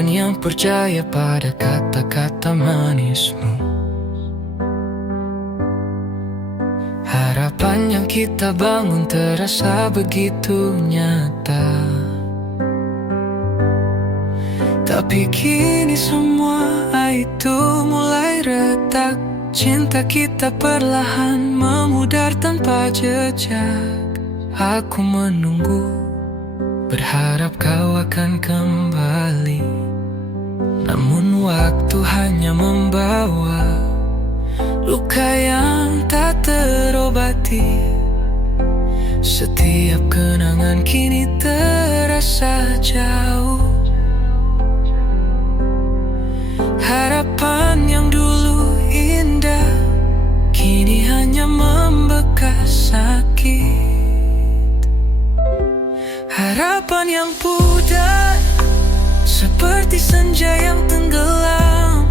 harapan yang percaya pada kata-kata manismu. Harapan yang kita bangun terasa begitu nyata. Tapi kini semua itu mulai retak. Cinta kita perlahan memudar tanpa jejak. Aku menunggu, berharap kau akan kembali. Namun waktu hanya membawa luka yang tak terobati. Setiap kenangan kini terasa jauh. Harapan yang dulu indah kini hanya membekas sakit. Harapan yang pudar seperti senja yang tenggelam.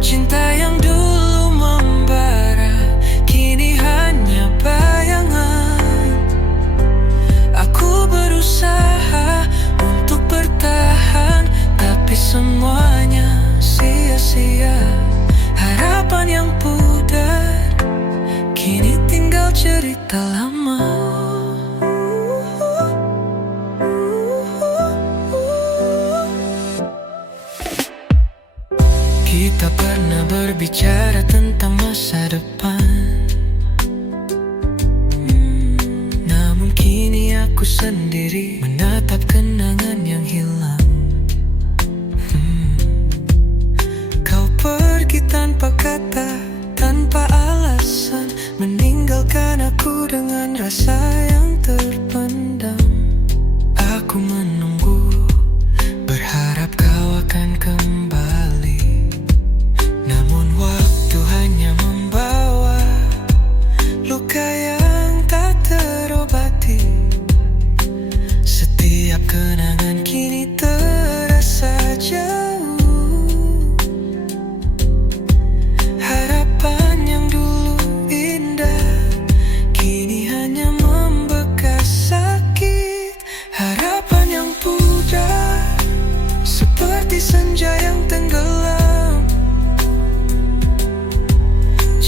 Cinta yang dulu membara kini hanya bayangan. Aku berusaha untuk bertahan, tapi semuanya sia-sia. Harapan yang pudar kini tinggal cerita lama. Kita pernah berbicara tentang masa depan, namun kini aku sendiri menatap kenangan yang hilang. Kau pergi tanpa kata, tanpa alasan, meninggalkan aku dengan rasa yang terpendam. Aku menunggu, berharap kau akan kembali. Namun waktu hanya membawa luka yang tak terobati. Setiap kenangan kini terasa jauh. Harapan yang dulu indah kini hanya membekas sakit. Harapan yang pudar seperti senja yang tenggelam.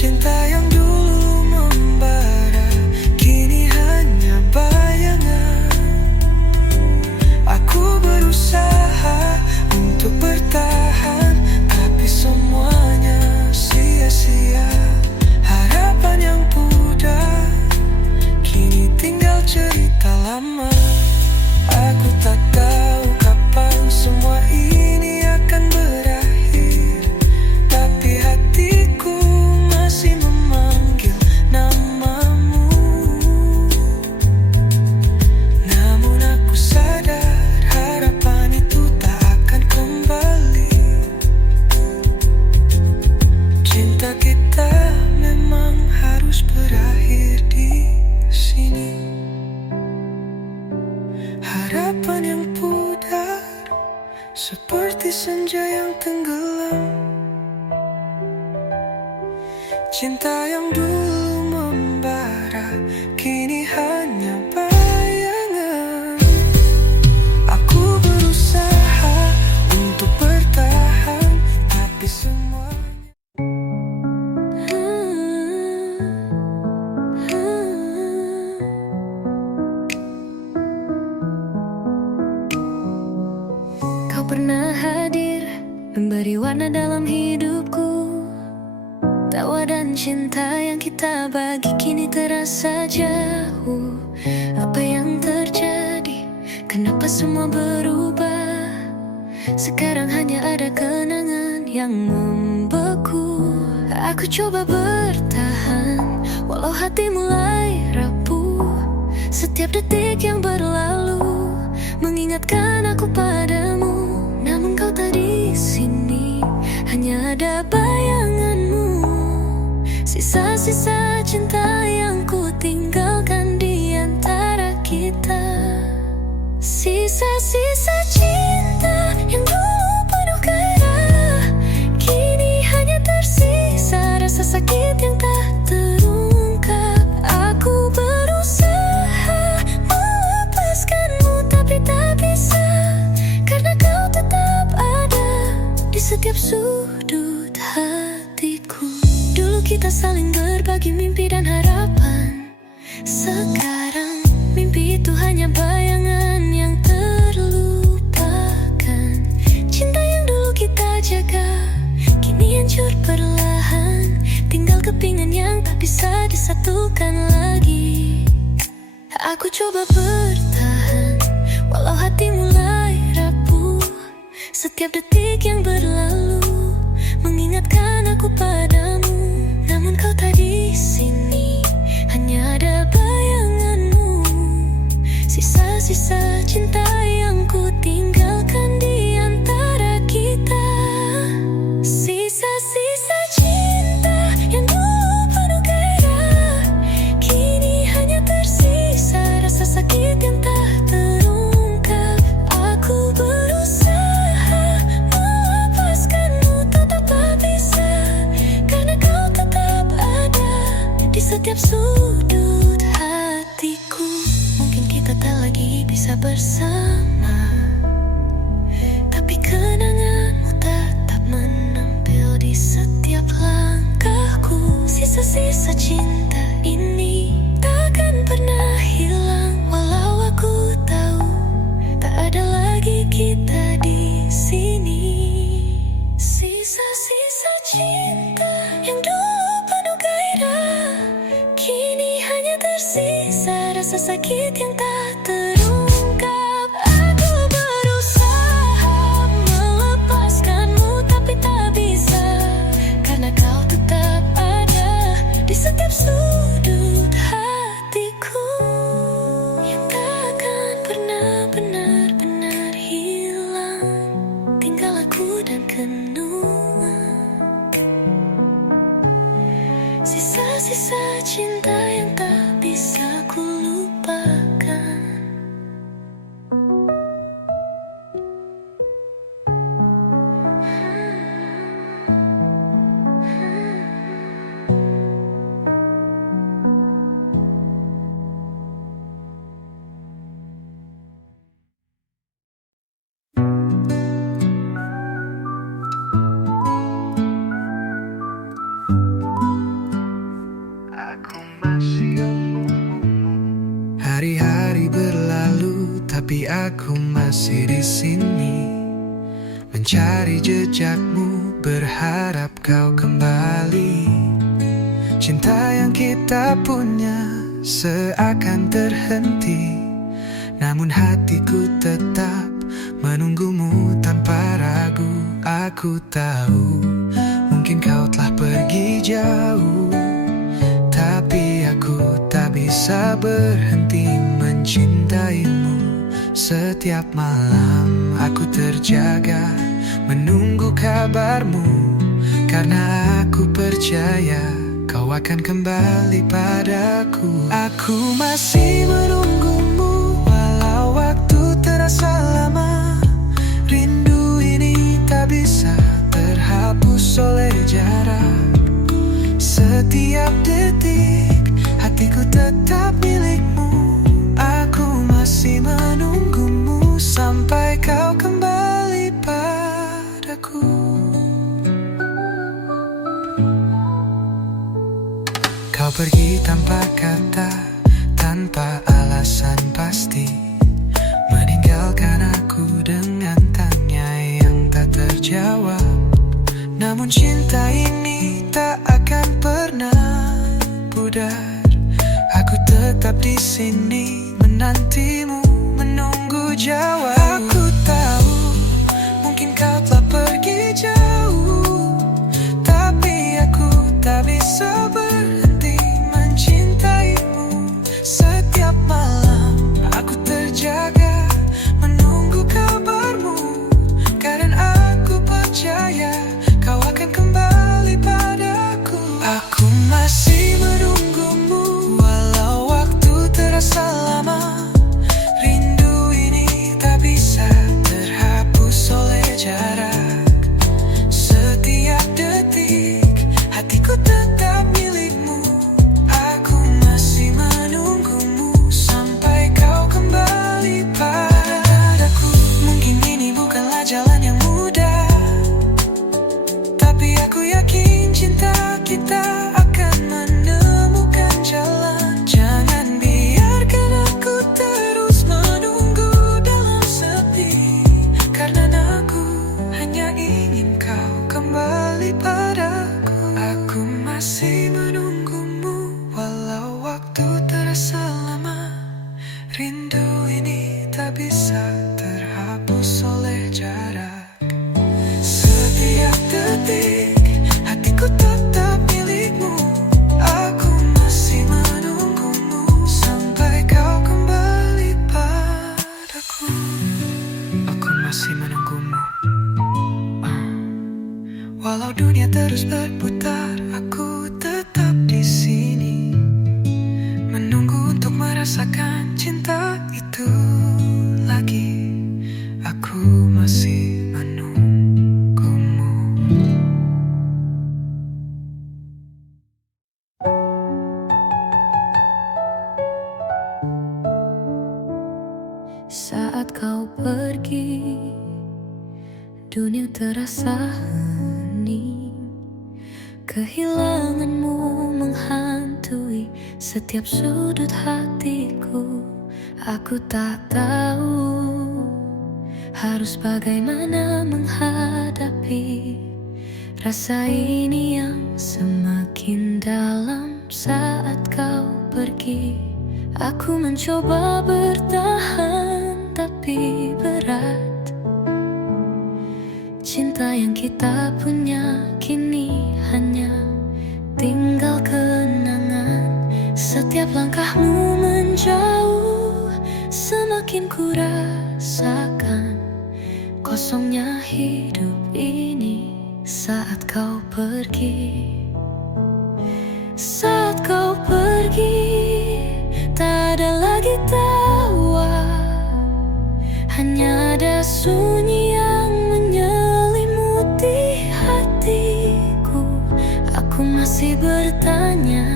Cinta yang dulu membara kini hanya bayangan. Aku berusaha untuk bertahan, tapi semuanya sia-sia. Harapan yang pudar kini tinggal cerita lama. Aku tak tahu kapan semua ini akan berakhir, tapi hatiku masih memanggil namamu. Namun aku sadar harapan itu tak akan kembali. Cinta kita memang harus berakhir di sini. Harapan yang pudar seperti senja yang tenggelam. Cinta yang dulu membara kini hanya bayangan. Aku berusaha untuk bertahan, tapi semuanya Kau pernah hadir, memberi warna dalam hidupku. Tawa dan cinta yang kita bagi kini terasa jauh. Apa yang terjadi? Kenapa semua berubah? Sekarang hanya ada kenangan yang membeku. Aku coba bertahan, walau hati mulai rapuh. Setiap detik yang berlalu mengingatkan aku padamu. Namun kau tak di sini, hanya ada bayanganmu. Sisa-sisa cinta yang ku tinggalkan di antara kita. Sisa-sisa cinta yang dulu penuh gairah, kini hanya tersisa rasa sakit yang tak terungkap. Aku berusaha melepaskanmu, tapi tak bisa. kita saling berbagi mimpi dan harapan. Sekarang mimpi itu hanya bayangan yang terlupakan. Cinta yang dulu kita jaga kini hancur perlahan. Tinggal kepingan yang tak bisa disatukan lagi. Aku coba bertahan walau hati mulai rapuh. Setiap detik yang berlalu mengingatkan aku padamu. Namun kau tak di sini, hanya ada bayanganmu. Sisa-sisa cinta yang ku tinggalkan di antara kita. Sisa-sisa cinta yang dulu penuh gairah, kini hanya tersisa rasa sakit yang tak terungkap. Aku berusaha melepaskanmu, tetap tak bisa, karena kau tetap ada di setiap sudut hatiku. Mungkin kita tak lagi bisa bersama, tapi kenanganmu tetap menempel di setiap langkahku. Sisa-sisa cinta ini takkan pernah hilang, walau aku tahu tak ada lagi kita di sini. Sisa-sisa cinta yang dulu penuh gairah, kini hanya tersisa rasa sakit yang tak terungkap. Aku berusaha melepaskanmu, tapi tak bisa, karena kau tetap ada di setiap sudut hatiku, yang takkan pernah benar-benar hilang. Tinggal aku dan kenungan, sisa-sisa cinta yang tak bisa ku lupakan. Hari-hari berlalu, tapi aku masih di sini, mencari jejakmu, berharap kau kembali. Cinta yang kita punya seakan terhenti, namun hatiku tetap menunggumu tanpa ragu. Aku tahu mungkin kau telah pergi jauh, tapi aku tak bisa berhenti mencintaimu. Setiap malam aku terjaga menunggu kabarmu, karena aku percaya kau akan kembali padaku. Aku masih menunggumu walau waktu terasa lama. Rindu ini tak bisa terhapus oleh jarak. Setiap detik hatiku tetap milikmu. Aku masih menunggumu sampai kau kembali padaku. Kau pergi tanpa kata, tanpa alasan pasti, meninggalkan aku dengan tanya yang tak terjawab. Namun cinta ini tak akan pernah pudar. Aku tetap di sini menantimu, menunggu jawab. Aku tahu mungkin kau telah pergi jauh, tapi aku tak bisa berhenti mencintaimu. Setiap malam aku terjaga menunggu kabarmu, karena aku percaya kau akan kembali padaku. Aku masih menunggumu walau waktu terasa lama. Rindu ini tak masih menunggumu, walau waktu terasa lama. Rindu ini tak bisa terhapus oleh jarak. Setiap detik hatiku tetap milikmu. Aku masih menunggumu sampai kau kembali padaku. Aku masih menunggumu. Walau dunia terus berputar, aku tetap di sini, menunggu untuk merasakan cinta itu lagi. Aku masih menunggumu. Saat kau pergi, dunia terasa hening. Kehilanganmu menghantui setiap sudut hatiku. Aku tak tahu harus bagaimana menghadapi rasa ini yang semakin dalam saat kau pergi. Aku mencoba bertahan tapi berat. Cinta yang kita punya kini hanya tinggal kenangan. Setiap langkahmu menjauh, semakin ku rasakan kosongnya hidup ini saat kau pergi. Saat kau pergi, tak ada lagi tawa, hanya ada sunyi yang menyelimuti hatiku. Aku masih bertanya,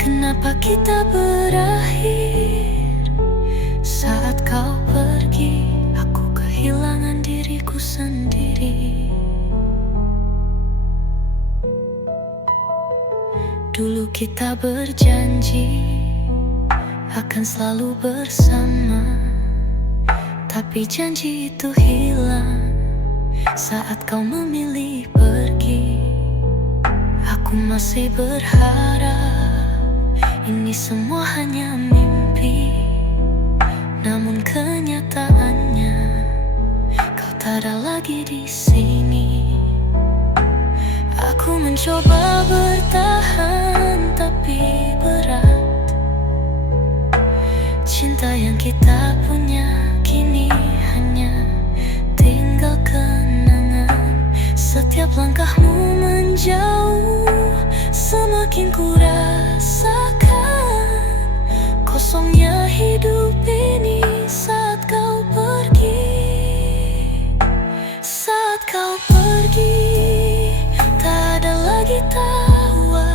kenapa kita berakhir? Saat kau pergi, aku kehilangan diriku sendiri. Dulu kita berjanji akan selalu bersama, tapi janji itu hilang saat kau memilih pergi. Aku masih berharap ini semua hanya mimpi, namun kenyataannya kau tak ada lagi di sini. Aku mencoba bertahan tapi berat. Cinta yang kita punya kini hanya tinggal kenangan. Setiap langkahmu menjauh, semakin ku rasakan kosongnya hidup ini saat kau pergi. Saat kau pergi, tak ada lagi tawa,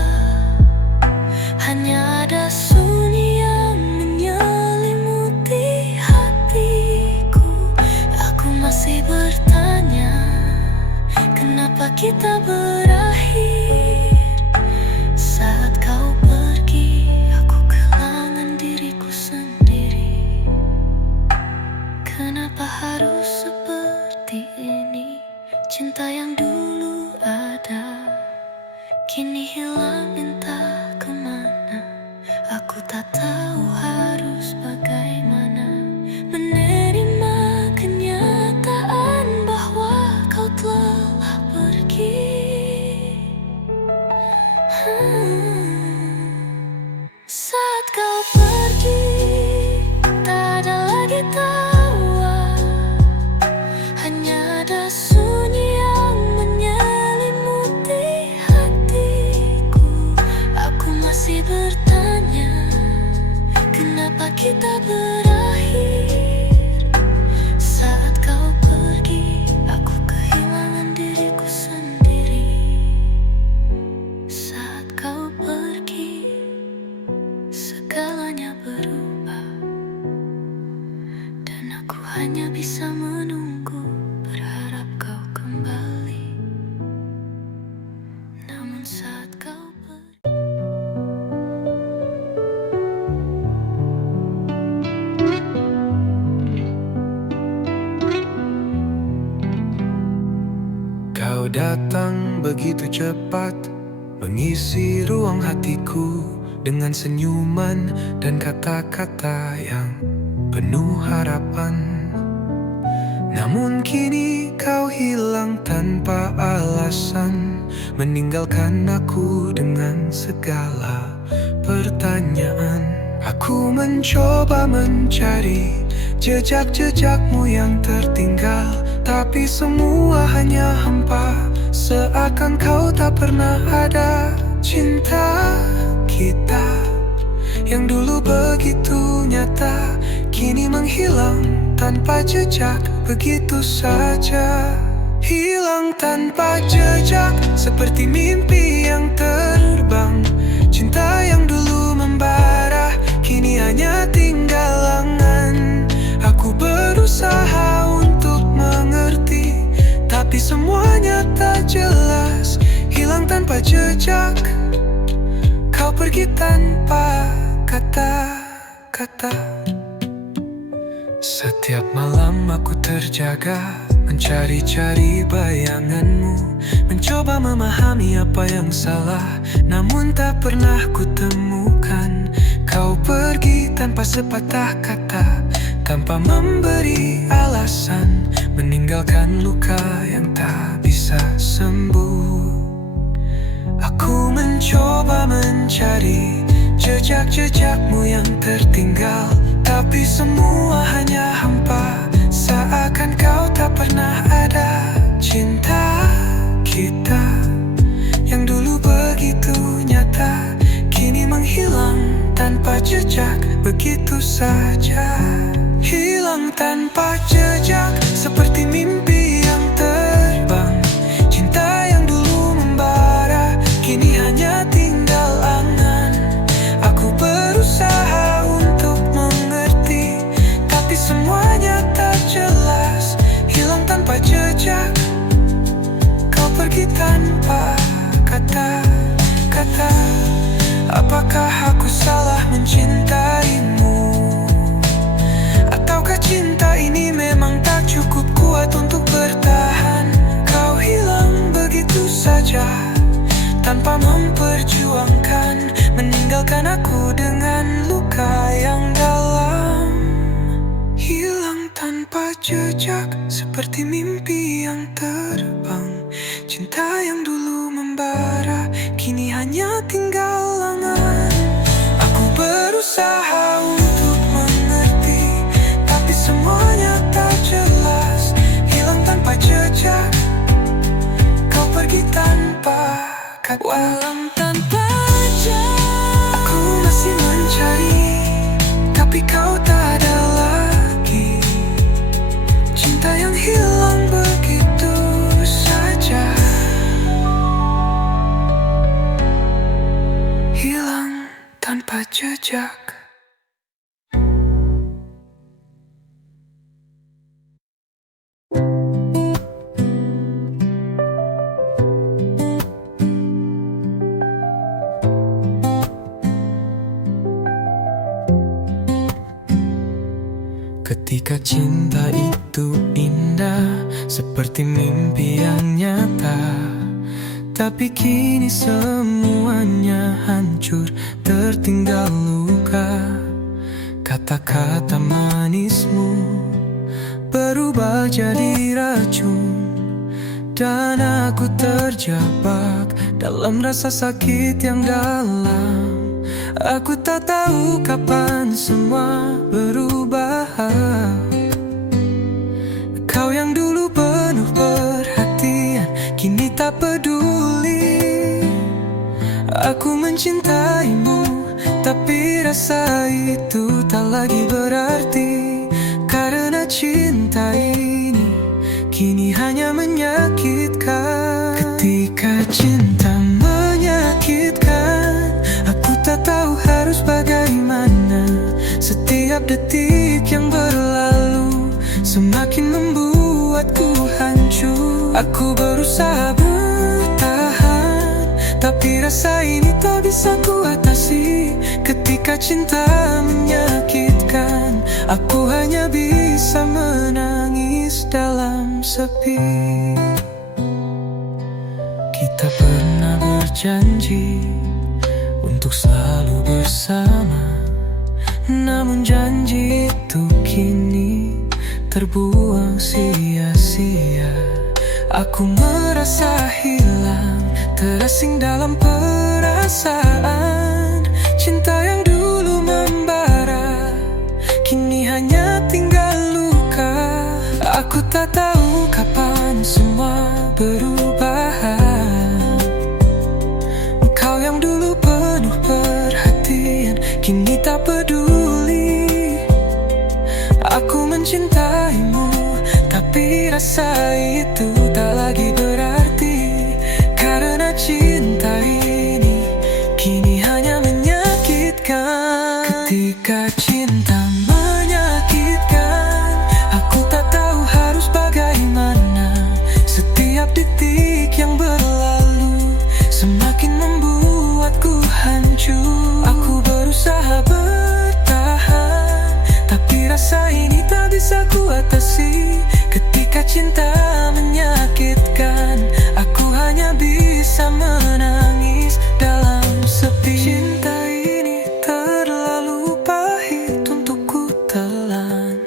hanya ada sunyi yang menyelimuti hatiku. Aku masih bertanya, kenapa kita berakhir? Saat kau pergi, aku kehilangan diriku sendiri. Kenapa harus seperti ini? Cinta yang dulu ada kini hilang entah kemana. Aku tak tahu harus bagaimana menerima kenyataan bahwa kau telah pergi. Saat kau pergi, tak ada lagi tawa, hanya ada sunyi yang menyelimuti hatiku. Aku masih bertanya, kenapa kita berakhir? Saat kau pergi, aku kehilangan diriku sendiri. Saat kau pergi, segalanya berubah, dan aku hanya bisa menunggu, berharap kau kembali. Namun saat kau pergi, Kau datang begitu cepat, mengisi ruang hatiku dengan senyuman dan kata-kata yang penuh harapan. Namun kini kau hilang tanpa alasan, meninggalkan aku dengan segala pertanyaan. Aku mencoba mencari jejak-jejakmu yang tertinggal, tapi semua hanya hampa, seakan kau tak pernah ada. Cinta kita yang dulu begitu nyata, kini menghilang tanpa jejak, begitu saja. Hilang tanpa jejak, seperti mimpi yang terbang. Cinta yang dulu membara, kini hanya tinggal angan. Aku berusaha untuk mengerti, tapi semuanya tak jelas. Hilang tanpa jejak, kau pergi tanpa kata-kata. Setiap malam aku terjaga, mencari-cari bayanganmu, mencoba memahami apa yang salah, namun tak pernah kutemukan. Kau pergi tanpa sepatah kata, tanpa memberi alasan, meninggalkan luka yang tak bisa sembuh. Aku mencoba mencari jejak-jejakmu yang tertinggal, tapi semua hanya hampa, seakan kau tak pernah ada. Cinta kita yang dulu begitu nyata, kini menghilang tanpa jejak, begitu saja. Hilang tanpa jejak, seperti mimpi yang terbang. Cinta yang dulu membara, kini hanya tinggal angan. Aku berusaha untuk mengerti, tapi semuanya tak jelas. Hilang tanpa jejak, kau pergi tanpa kata-kata. Apakah aku salah mencintaimu? Ataukah cinta ini memang tak cukup kuat untuk bertahan? Kau hilang begitu saja, tanpa memperjuangkan, meninggalkan aku dengan luka yang dalam. Hilang tanpa jejak, seperti mimpi yang terbang. Cinta yang dulu membara, kini hanya tinggal angan. Aku berusaha untuk mengerti, tapi semuanya tak jelas. Hilang tanpa jejak, kau pergi tanpa kata. Walau tanpa jejak, aku masih mencari, tapi kau tak ada lagi. Cinta yang hilang begitu saja, hilang tanpa jejak. Ketika cinta itu indah, seperti mimpi yang nyata, tapi kini semuanya hancur, tertinggal luka. Kata-kata manismu berubah jadi racun, dan aku terjebak dalam rasa sakit yang dalam. Aku tak tahu kapan semua berubah. Kau yang dulu penuh perhatian, kini tak peduli. Aku mencintaimu, tapi rasa itu tak lagi berarti. Karena cinta ini kini hanya menyakitkan. Ketika cinta menyakitkan, aku tak tahu harus bagaimana. Setiap detik yang berlalu semakin membuatku hancur. Aku berusaha bertahan, tapi rasa ini tak bisa ku atasi. Ketika cinta menyakitkan, aku hanya bisa menangis dalam sepi. Kita pernah berjanji untuk selalu bersama. Namun janji itu kini terbuang sia-sia. Aku merasa hilang, terasing dalam perasaan. Cinta yang dulu membara, kini hanya tinggal luka. Aku tak tahu kapan semua berubah. Kau yang dulu penuh perhatian, kini tak peduli. Aku mencintaimu, tapi rasa itu tak lagi berarti. Karena cinta ini kini hanya menyakitkan. Ketika cinta menyakitkan, aku tak tahu harus bagaimana. Setiap detik yang berlalu semakin membuatku hancur. Aku berusaha bertahan, tapi rasa ini tak bisa ku atasi. Ketika cinta menyakitkan, aku hanya bisa menangis dalam sepi. Cinta ini terlalu pahit untuk ku telan.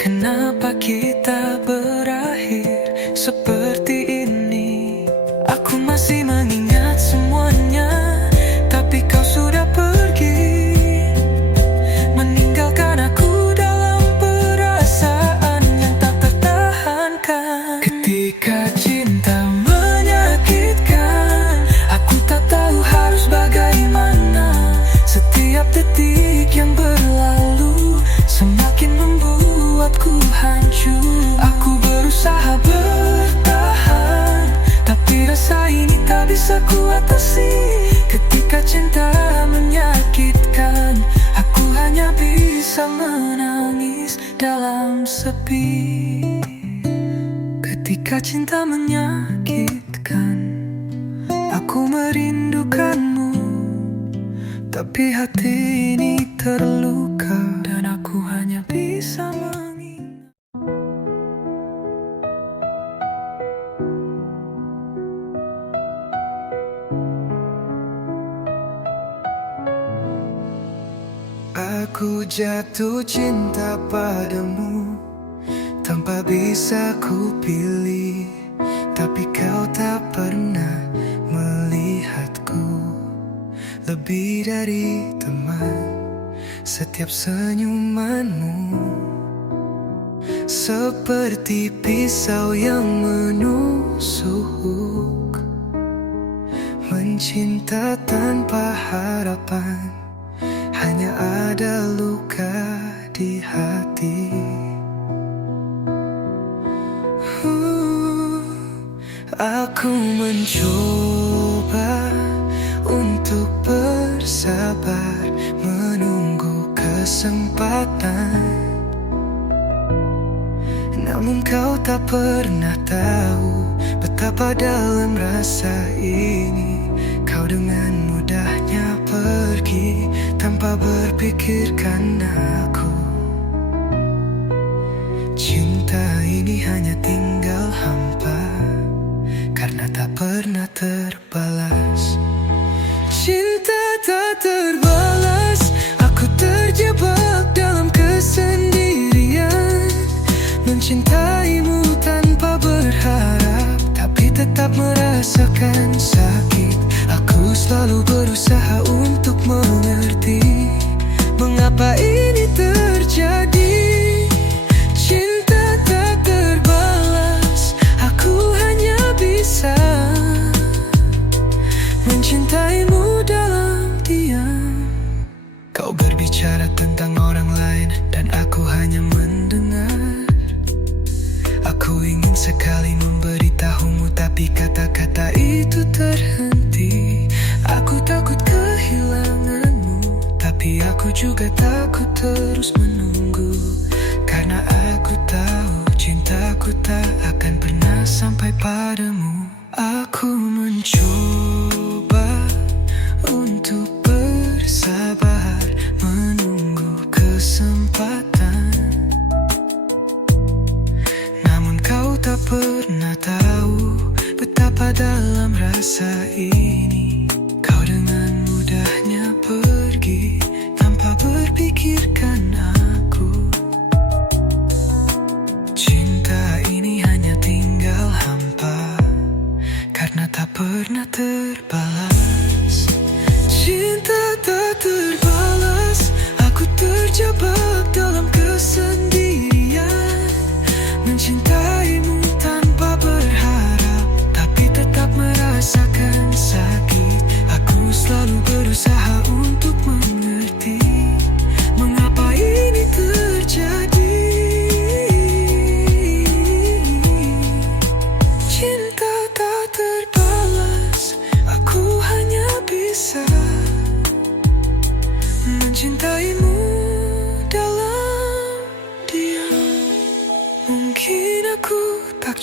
Kenapa kita berakhir seperti ini? Aku masih mengingat semuanya, tapi kau sudah pergi, meninggalkan aku dalam perasaan yang tak tertahankan. Ketika cinta menyakitkan, aku tak tahu harus bagaimana. Setiap detik yang berlalu semakin membuatku hancur. Aku berusaha bertahan, tapi rasa ini tak bisa ku atasi. Ketika cinta menyakitkan, aku hanya bisa menangis dalam sepi. Ketika cinta menyakitkan, aku merindukanmu, tapi hati ini terluka dan aku hanya bisa mengingat. Aku jatuh cinta padamu tanpa bisa ku pilih, tapi kau tak pernah melihatku lebih dari teman. Setiap senyumanmu seperti pisau yang menusuk. Mencinta tanpa harapan, hanya ada luka di hati. Aku mencoba untuk bersabar, menunggu kesempatan. Namun kau tak pernah tahu betapa dalam rasa ini. Kau dengan mudahnya pergi tanpa berpikirkan aku. Cinta ini hanya tinggal hampa karena tak pernah terbalas. Cinta tak terbalas, aku terjebak dalam kesendirian. Mencintaimu tanpa berharap, tapi tetap merasakan sakit. Aku selalu berusaha untuk mengerti mengapa ini terjadi. Cinta tak terbalas, aku hanya bisa mencintaimu dalam diam. Kau berbicara tentang orang lain dan aku hanya mendengar. Aku ingin sekali memberitahumu, tapi kata-kata itu terhenti. Aku takut kehilanganmu, tapi aku juga takut terus menunggu. Karena aku tahu cintaku tak akan pernah sampai padamu. Aku mencoba untuk bersabar, menunggu kesempatan. Namun kau tak pernah tahu betapa dalam rasa ini.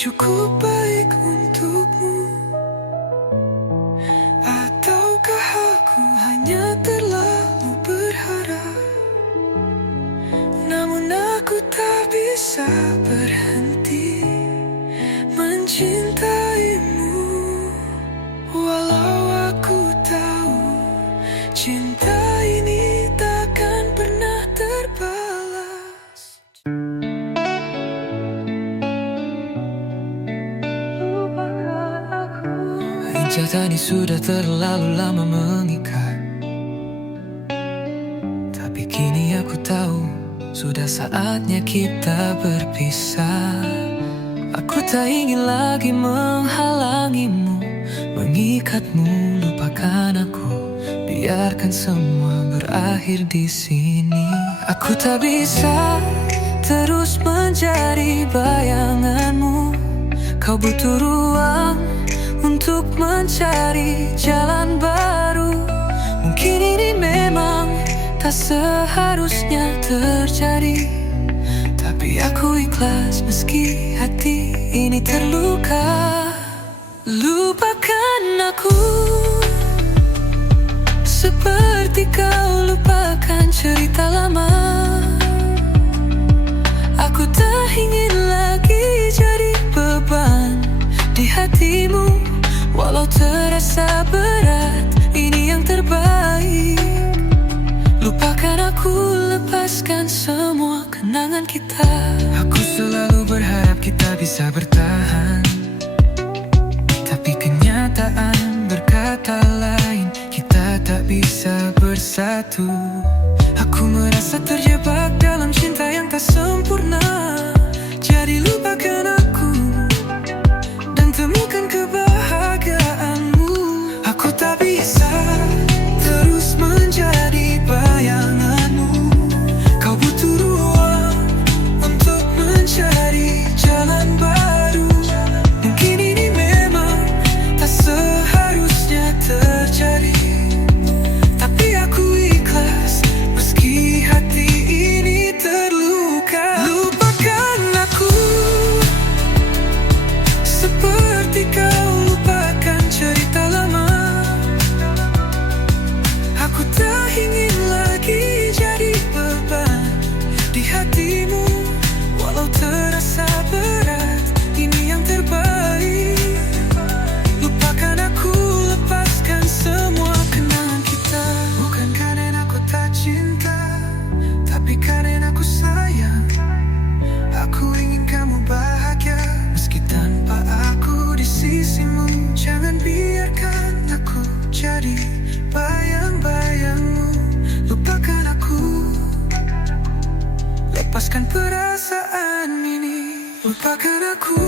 cukup baik untukmu? Ataukah aku hanya terlalu berharap? Namun aku tak bisa berhenti mencintaimu. Walau aku tahu cinta ini takkan pernah terbalas. Cinta ini sudah terlalu lama mengikat, tapi kini aku tahu sudah saatnya kita berpisah. Aku tak ingin lagi menghalangimu, mengikatmu, lupakan aku. Biarkan semua berakhir di sini. Aku tak bisa terus menjadi bayanganmu. Kau butuh ruang untuk mencari jalan baru. Mungkin ini memang tak seharusnya terjadi, tapi aku ikhlas meski hati ini terluka. Lupakan aku seperti kau lupakan cerita lama. Aku tak ingin lagi jadi beban di hatimu. Walau terasa berat, ini yang terbaik. Lupakan aku, lepaskan semua kenangan kita. Aku selalu berharap kita bisa bertahan, tapi kenyataan berkata lain. Kita tak bisa bersatu. Aku merasa terjebak dalam cinta yang tak sempurna. Jadi lupakan aku dan temukan kebahagiaanmu. Aku tak bisa terus menjadi bayanganmu. Kau butuh ruang untuk mencari jalan baru. Mungkin ini memang tak seharusnya terjadi, tapi aku ikhlas meski hati ini terluka. Lupakan aku seperti kau lupakan cerita lama. Aku tak ingin lagi jadi beban di hatimu. Walau terasa berat, ini yang terbaik. Lupakan aku, lepaskan semua kenangan kita. Bukan karena aku tak cinta, tapi karena aku sayang. Aku ingin kamu bahagia meski tanpa aku di sisimu. Jangan biarkan aku jadi bayang-bayangmu. Lupakan aku, lepaskan perasaan ini. Lupakan aku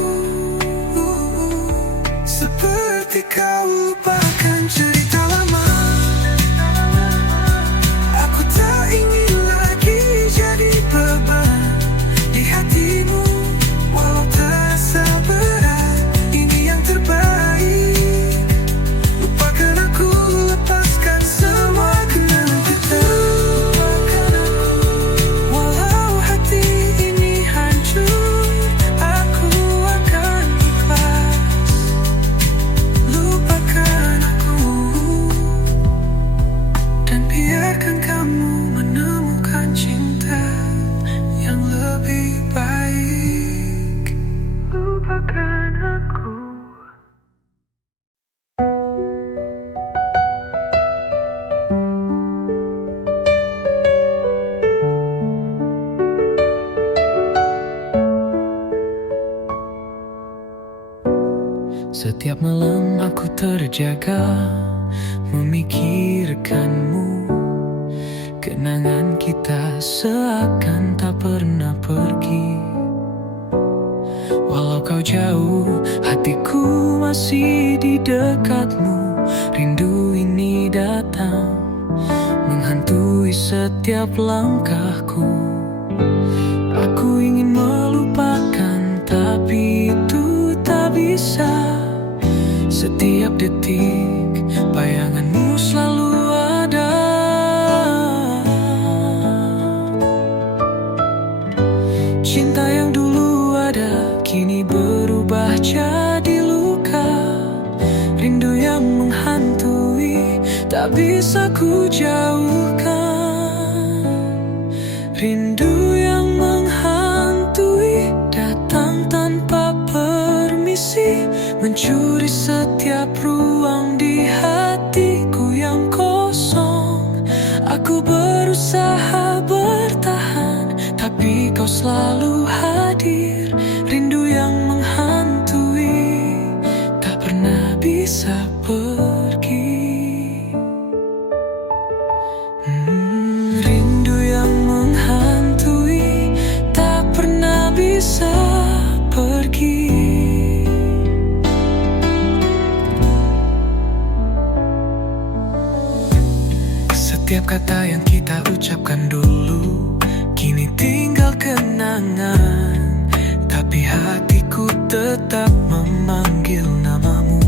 seperti kau lupakan cerita lama. Aku tak ingin lagi jadi beban di hatimu. Walau terasa berat, ini yang terbaik. Lupakan aku, lepaskan semua kenangan kita. Lupakan aku, walau hati ini hancur. Aku akan ikhlas. Lupakan aku dan biarkan kamu menemukan cinta yang lebih baik. Lupakan aku. Setiap malam aku terjaga memikirkanmu. Kenangan kita seakan tak pernah pergi. Walau kau jauh, hatiku masih di dekatmu. Rindu ini datang menghantui setiap langkahku. Aku ingin melupakan, tapi itu tak bisa. Setiap detik bayanganmu selalu ada. Cinta yang dulu ada kini berubah tak bisa ku jauhkan. Rindu yang menghantui, datang tanpa permisi, mencuri setiap ruang di hatiku yang kosong. Aku berusaha bertahan, tapi kau selalu hadir. Rindu yang menghantui, tak pernah bisa pergi. Rindu yang menghantui, tak pernah bisa pergi. Setiap kata yang kita ucapkan dulu kini tinggal kenangan, tapi hatiku tetap memanggil namamu.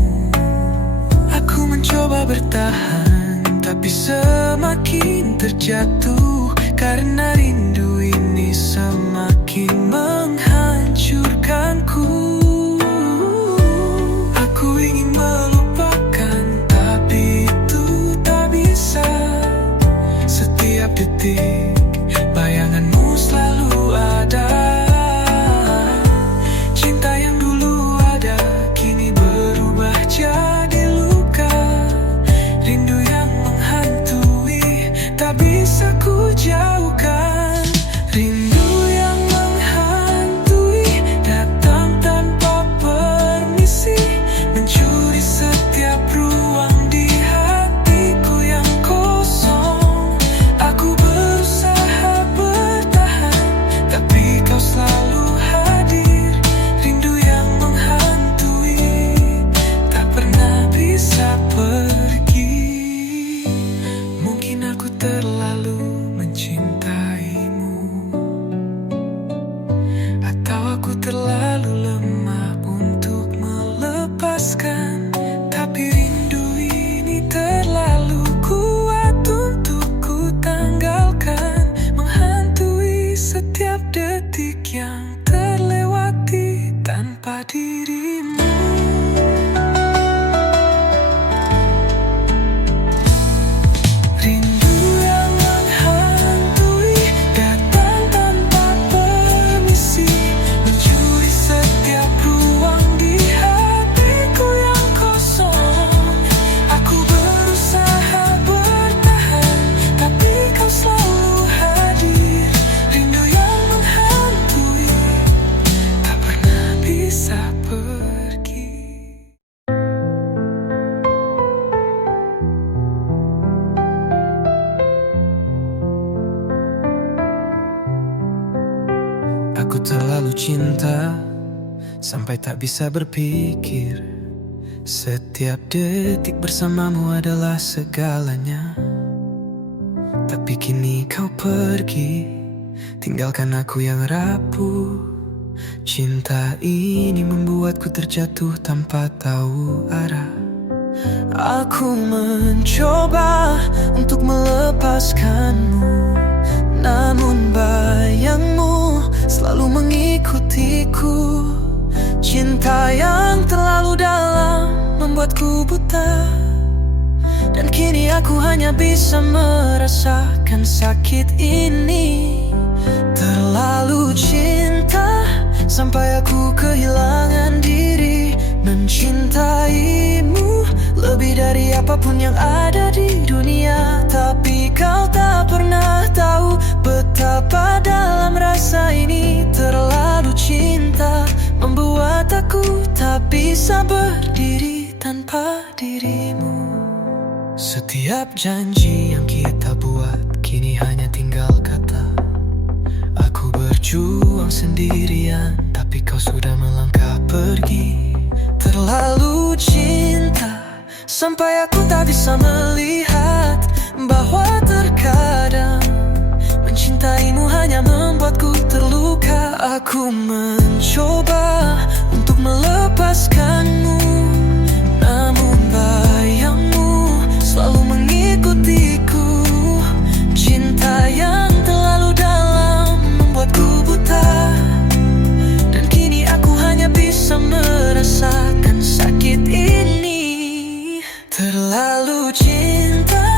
Aku mencoba bertahan, tapi semakin terjatuh, karena rindu ini semakin menghancurkanku. Aku ingin melupakan, tapi itu tak bisa. Setiap detik bayanganmu selalu ada. Cinta yang dulu ada kini berubah jadi luka. Rindu yang menghantui, tak bisa ku jauhkan. Rindu yang menghantui, datang tanpa permisi, mencuri setiap ruang di hatiku yang kosong. Aku berusaha bertahan, tapi kau selalu hadir. Rindu yang menghantui, tak pernah bisa pergi. Mungkin aku terlalu mencintaimu, atau aku terlalu lemah untuk melepaskan. Tapi rindu ini terlalu kuat untuk ku tanggalkan, menghantui setiap detik yang terlewati tanpa dirimu. Rindu yang menghantui, datang tanpa permisi, mencuri setiap ruang di hatiku yang kosong. Aku berusaha bertahan, tapi kau selalu hadir. Rindu yang menghantui, tak pernah bisa pergi. Aku terlalu cinta sampai tak bisa berpikir. Setiap detik bersamamu adalah segalanya. Tapi kini kau pergi, tinggalkan aku yang rapuh. Cinta ini membuatku terjatuh tanpa tahu arah. Aku mencoba untuk melepaskanmu, namun bayangmu selalu mengikutiku. Cinta yang terlalu dalam membuatku buta, dan kini aku hanya bisa merasakan sakit ini. Terlalu cinta sampai aku kehilangan diri. Mencintaimu lebih dari apapun yang ada di dunia, tapi kau tak pernah tahu betapa dalam rasa ini. Terlalu cinta membuat aku tak bisa berdiri tanpa dirimu. Setiap janji yang kita buat kini hanya tinggal kata. Aku berjuang sendirian, tapi kau sudah melangkah pergi. Terlalu cinta sampai aku tak bisa melihat bahwa terkadang mencintaimu hanya membuatku terluka. Aku mencoba untuk melepaskanmu, namun bayangmu selalu mengikutiku. Cinta yang terlalu dalam membuatku buta, dan kini aku hanya bisa merasakan sakit ini. Terlalu cinta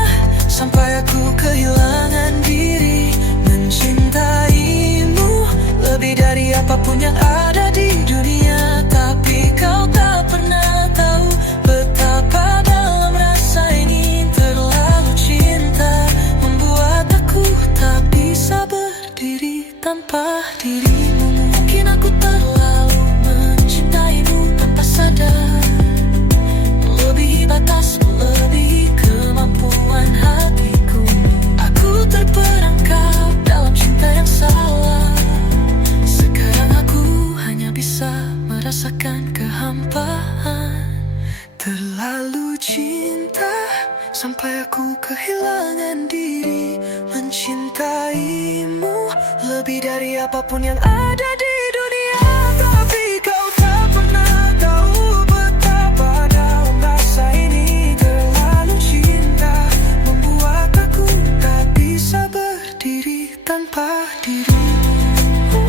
apapun yang ada di dunia. Tapi kau tak pernah tahu betapa dalam rasa ini. Terlalu cinta membuat aku tak bisa berdiri tanpa dirimu. Mungkin aku terlalu mencintaimu tanpa sadar, melebihi batas, melebihi kemampuan hatiku. Aku terperangkap dalam cinta yang salah. Sekarang aku hanya bisa merasakan kehampaan. Terlalu cinta sampai aku kehilangan diri. Mencintaimu lebih dari apapun yang ada di dunia. Tapi kau tak pernah tahu betapa dalam rasa ini. Terlalu cinta membuat aku tak bisa berdiri tanpa dirimu.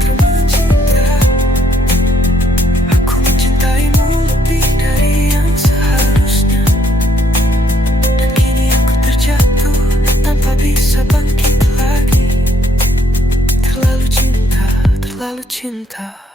Terlalu cinta, aku mencintaimu lebih dari yang seharusnya. Dan kini aku terjatuh tanpa bisa bangkit lagi. Terlalu cinta, terlalu cinta.